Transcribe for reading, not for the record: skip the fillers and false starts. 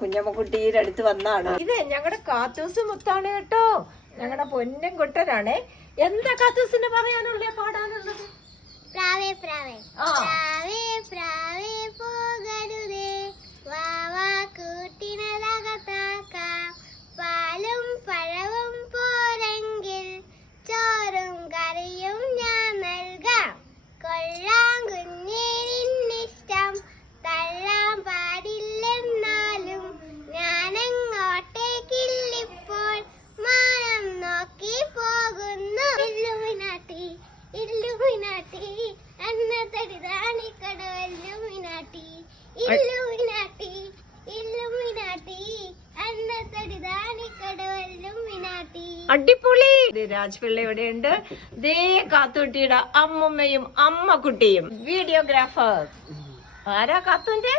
കുഞ്ഞമ്മക്കുട്ടിയുടെ അടുത്ത് വന്നാണ്. ഇത് ഞങ്ങളുടെ കാത്തൂസ് മുത്താണ് കേട്ടോ, ഞങ്ങളുടെ പൊന്നും കുട്ടനാണ്. എന്താ കാത്തൂസിന് പറയാനുള്ള പാടാനുള്ളത്? പ്രാവേ പ്രാവേ പ്രാവേ പ്രാവേ പോകരുതേ, വാവാ കൂട്ടിനകത്താക്കാം. പാലും പഴവും പോരെങ്കിൽ ചോറും കറിയും ഞാൻ നൽകാം. കൊള്ളാം കുഞ്ഞേ നിന്നിഷ്ടം, തള്ളാൻ പാടില്ലെന്നാലും ഞാനെങ്ങോട്ടേക്കില്ലിപ്പോൾ മാനം നോക്കി പോകുന്നു. ഇല്ലുമിനാട്ടി ഇല്ലുമിനാട്ടി അന്നത്തടിതാണിക്കടവല്ലുമിനാട്ടി, ഇല്ലുമിനാട്ടി ഇല്ലുമിനാട്ടി അന്നത്തടിതാണിക്കടവല്ലുമിനാട്ടി. അടിപൊളി. രാജ്പിള്ള ഇവിടെയുണ്ട്. ദേ കാത്തുകുട്ടിയുടെ അമ്മുമ്മയും അമ്മക്കുട്ടിയും. വീഡിയോഗ്രാഫർ ആരാ? കാത്തുന്റെ